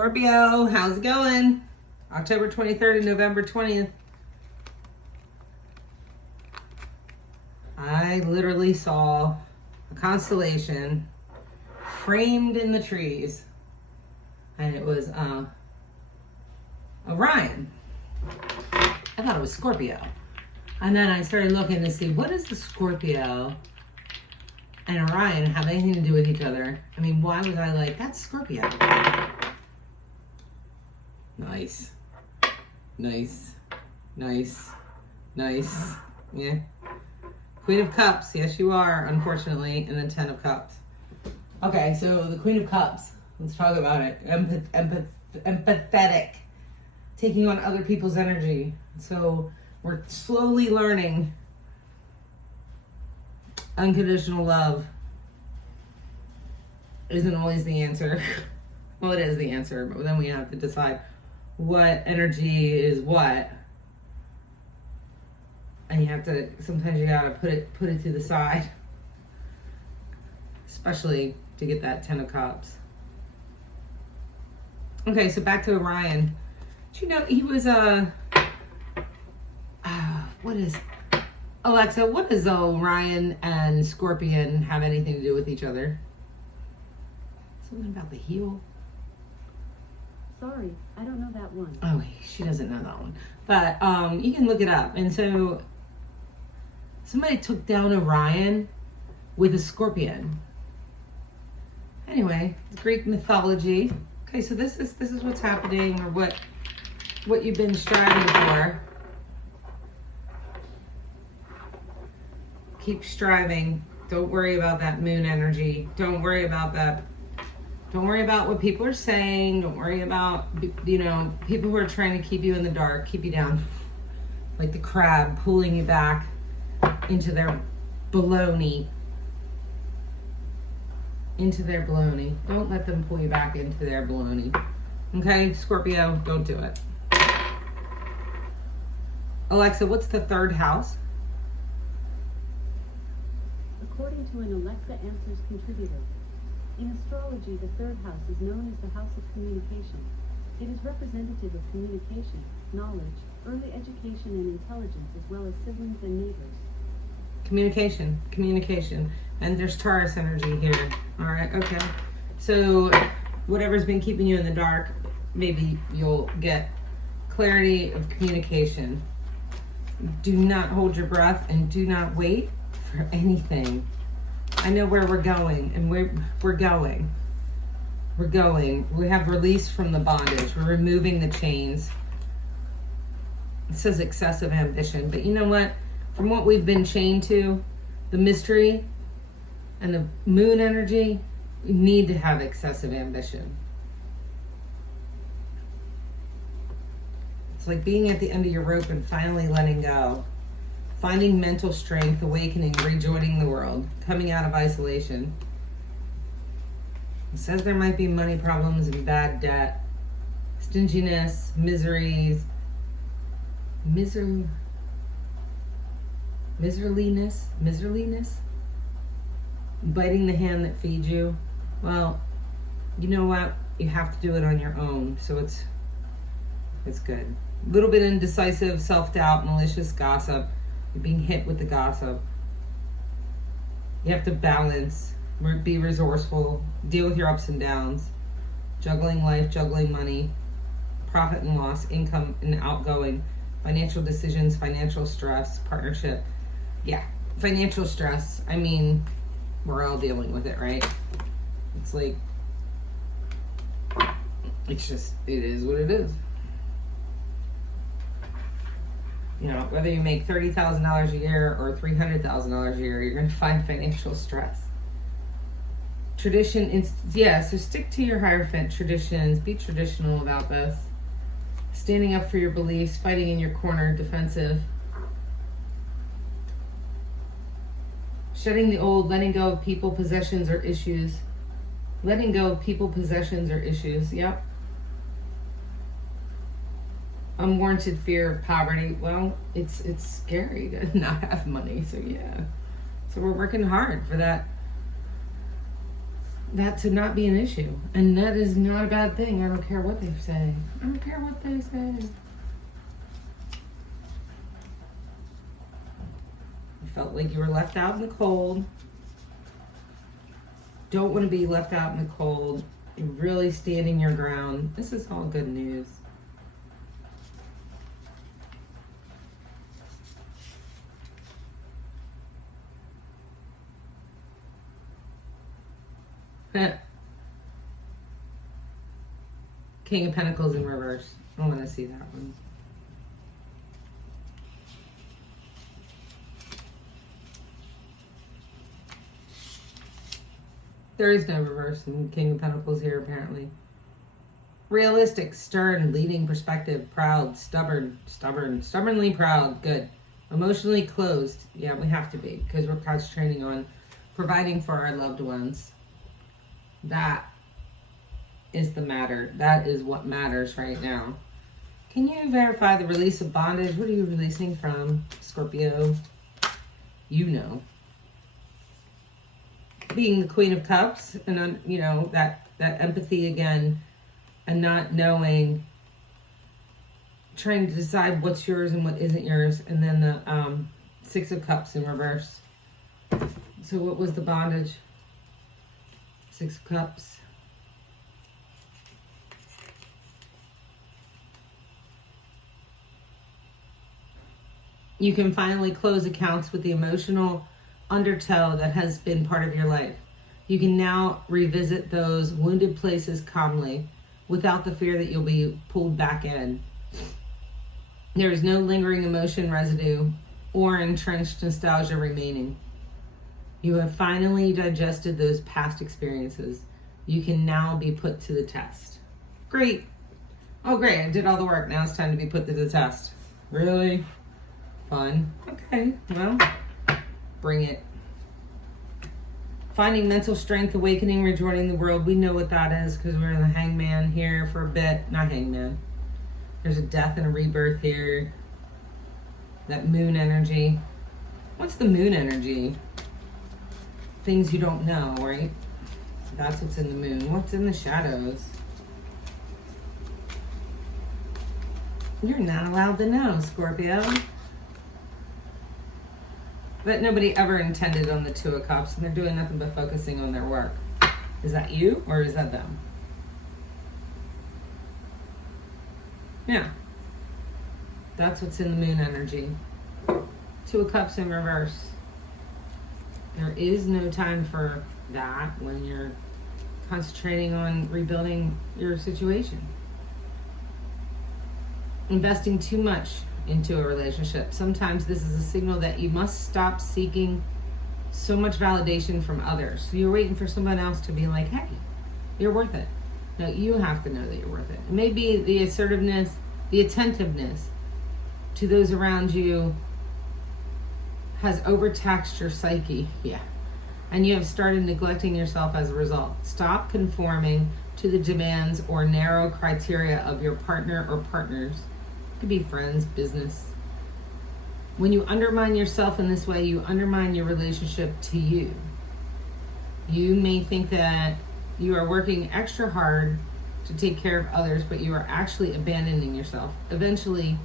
Scorpio, how's it going? October 23rd and November 20th. I literally saw a constellation framed in the trees, and it was Orion. I thought it was Scorpio. And then I started looking to see, what does the Scorpio and Orion have anything to do with each other? I mean, why was I like, that's Scorpio? Nice. Nice. Nice. Nice. Yeah. Queen of Cups. Yes, you are, unfortunately. And then 10 of Cups. Okay, so the Queen of Cups. Let's talk about it. Empathetic. Taking on other people's energy. So we're slowly learning unconditional love isn't always the answer. Well, it is the answer, but then we have to decide what energy is what. And you have to, sometimes you gotta put it to the side. Especially to get that 10 of Cups. Okay, so back to Orion. Did you know he was Alexa, what does Orion and Scorpion have anything to do with each other? Something about the heel? Sorry, I don't know that one. Oh, she doesn't know that one. But you can look it up. And so somebody took down Orion with a scorpion. Anyway, Greek mythology. Okay, so this is what's happening, or what you've been striving for. Keep striving. Don't worry about that moon energy. Don't worry about that. Don't worry about what people are saying. Don't worry about, people who are trying to keep you in the dark, keep you down. Like the crab pulling you back into their baloney. Into their baloney. Don't let them pull you back into their baloney. Okay, Scorpio, don't do it. Alexa, what's the third house? According to an Alexa Answers contributor, in astrology, the third house is known as the house of communication. It is representative of communication, knowledge, early education and intelligence, as well as siblings and neighbors. Communication. And there's Taurus energy here. All right, okay. So whatever's been keeping you in the dark, maybe you'll get clarity of communication. Do not hold your breath and do not wait for anything. I know where we're going, and we're going. We're going. We have release from the bondage. We're removing the chains. It says excessive ambition, but you know what? From what we've been chained to, the mystery and the moon energy, we need to have excessive ambition. It's like being at the end of your rope and finally letting go. Finding mental strength, awakening, rejoining the world, coming out of isolation. It says there might be money problems and bad debt, stinginess, miseries, miserliness, biting the hand that feeds you. Well, you know what? You have to do it on your own, so it's good. A little bit indecisive, self-doubt, malicious gossip. You're being hit with the gossip. You have to balance, be resourceful, deal with your ups and downs, juggling life, juggling money, profit and loss, income and outgoing, financial decisions, financial stress, partnership. Yeah, financial stress. I mean, we're all dealing with it, right? It's like, it is what it is. Whether you make $30,000 a year or $300,000 a year, you're going to find financial stress. Tradition, so stick to your Hierophant traditions. Be traditional about this. Standing up for your beliefs, fighting in your corner, defensive. Shedding the old, letting go of people, possessions, or issues. Letting go of people, possessions, or issues. Yep. Unwarranted fear of poverty. Well, it's scary to not have money. So yeah. So we're working hard for that that to not be an issue. And that is not a bad thing. I don't care what they say. I don't care what they say. You felt like you were left out in the cold. Don't want to be left out in the cold. You're really standing your ground. This is all good news. King of Pentacles in reverse. I want to see that one. There is no reverse in King of Pentacles here, apparently. Realistic, stern, leading perspective, proud, stubbornly proud, good. Emotionally closed. Yeah, we have to be, because we're concentrating on providing for our loved ones. That is the matter. That is what matters right now. Can you verify the release of bondage? What are you releasing from, Scorpio? You know. Being the Queen of Cups, and you know, that empathy again, and not knowing, trying to decide what's yours and what isn't yours, and then the Six of Cups in reverse. So what was the bondage? Six of Cups. You can finally close accounts with the emotional undertow that has been part of your life. You can now revisit those wounded places calmly without the fear that you'll be pulled back in. There is no lingering emotion residue or entrenched nostalgia remaining. You have finally digested those past experiences. You can now be put to the test. Great. Oh, great. I did all the work. Now it's time to be put to the test. Really? Fun. Okay. Well, bring it. Finding mental strength, awakening, rejoining the world. We know what that is because we're in the Hangman here for a bit. Not Hangman. There's a death and a rebirth here. That moon energy. What's the moon energy? Things you don't know, right? That's what's in the moon. What's in the shadows? You're not allowed to know, Scorpio. But nobody ever intended on the Two of Cups, and they're doing nothing but focusing on their work. Is that you, or is that them? Yeah. That's what's in the moon energy. Two of Cups in reverse. There is no time for that when you're concentrating on rebuilding your situation. Investing too much into a relationship. Sometimes this is a signal that you must stop seeking so much validation from others. So you're waiting for someone else to be like, hey, you're worth it. No, you have to know that you're worth it. Maybe the assertiveness, the attentiveness to those around you has overtaxed your psyche. Yeah. And you have started neglecting yourself as a result. Stop conforming to the demands or narrow criteria of your partner or partners. It could be friends, business. When you undermine yourself in this way, you undermine your relationship to you. You may think that you are working extra hard to take care of others, but you are actually abandoning yourself. Eventually,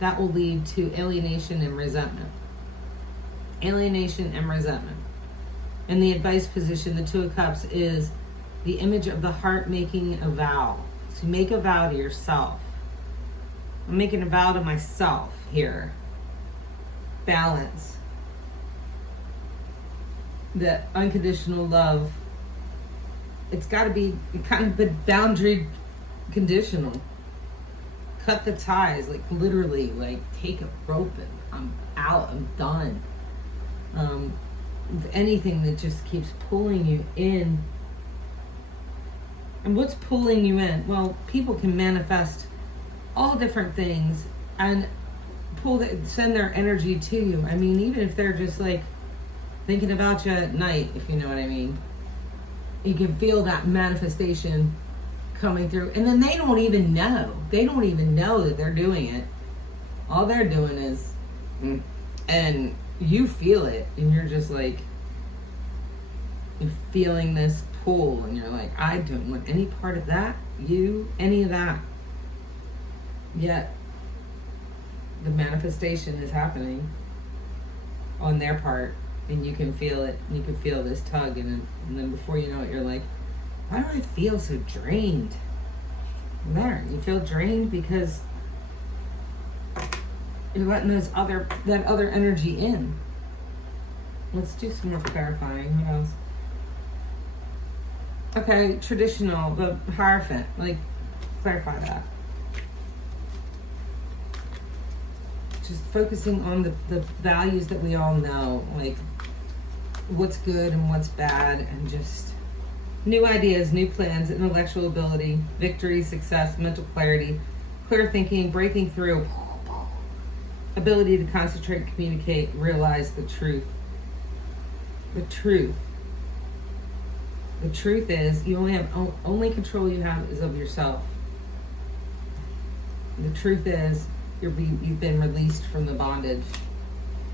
that will lead to alienation and resentment. Alienation and resentment. In the advice position, the Two of Cups is the image of the heart making a vow. So make a vow to yourself. I'm making a vow to myself here. Balance. The unconditional love. It's got to be kind of the boundary conditional. Cut the ties, like literally, like take a rope and I'm out, I'm done. Anything that just keeps pulling you in. And what's pulling you in? Well, people can manifest all different things and send their energy to you. I mean, even if they're just like thinking about you at night, if you know what I mean. You can feel that manifestation coming through. And then they don't even know. They don't even know that they're doing it. All they're doing is, and you feel it. And you're just like, you're feeling this pull, and you're like, I don't want any part of that, any of that. Yet, the manifestation is happening on their part, and you can feel it. You can feel this tug, and then before you know it, you're like, why do I feel so drained? There, you feel drained because you're letting that other energy in. Let's do some more clarifying. What else? Okay, traditional, the Hierophant. Like, clarify that. Just focusing on the values that we all know, like what's good and what's bad, and just new ideas, new plans, intellectual ability, victory, success, mental clarity, clear thinking, breaking through, ability to concentrate, communicate, realize the truth. The truth. The truth is, you only control you have is of yourself. The truth is, you've been released from the bondage,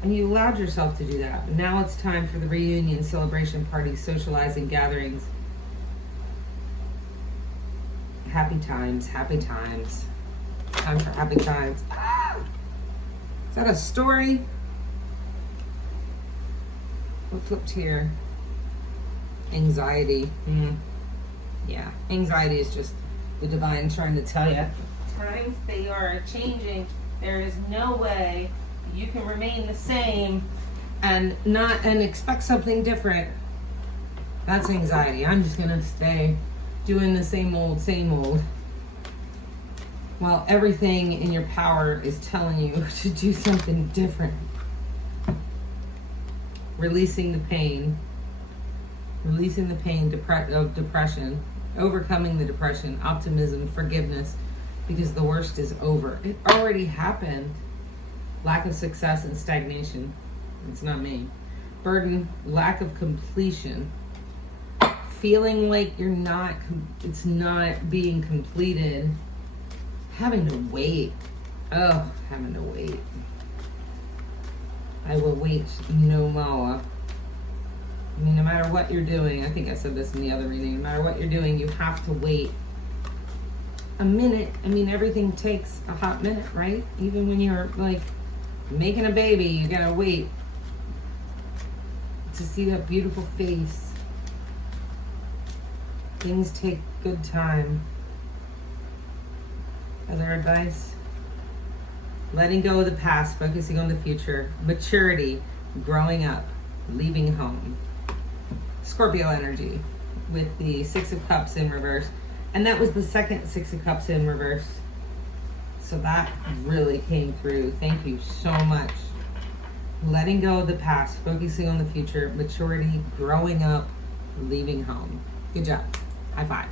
and you allowed yourself to do that. But now it's time for the reunion, celebration parties, socializing, gatherings. Happy times, happy times. Time for happy times. Ah! Is that a story? What flipped here? Anxiety. Yeah, anxiety is just the divine trying to tell you. Times they are changing. There is no way you can remain the same and expect something different. That's anxiety. I'm just gonna stay doing the same old, while everything in your power is telling you to do something different. Releasing the pain of depression, overcoming the depression, optimism, forgiveness, because the worst is over. It already happened. Lack of success and stagnation. It's not me. Burden, lack of completion. Feeling like it's not being completed. Having to wait. Oh, having to wait. I will wait no more. I mean, no matter what you're doing, I think I said this in the other reading, no matter what you're doing, you have to wait a minute. I mean, everything takes a hot minute, right? Even when you're like making a baby, you gotta wait to see that beautiful face. Things take good time. Other advice? Letting go of the past, focusing on the future. Maturity, growing up, leaving home. Scorpio energy with the Six of Cups in reverse. And that was the second Six of Cups in reverse. So that really came through. Thank you so much. Letting go of the past, focusing on the future. Maturity, growing up, leaving home. Good job. High five.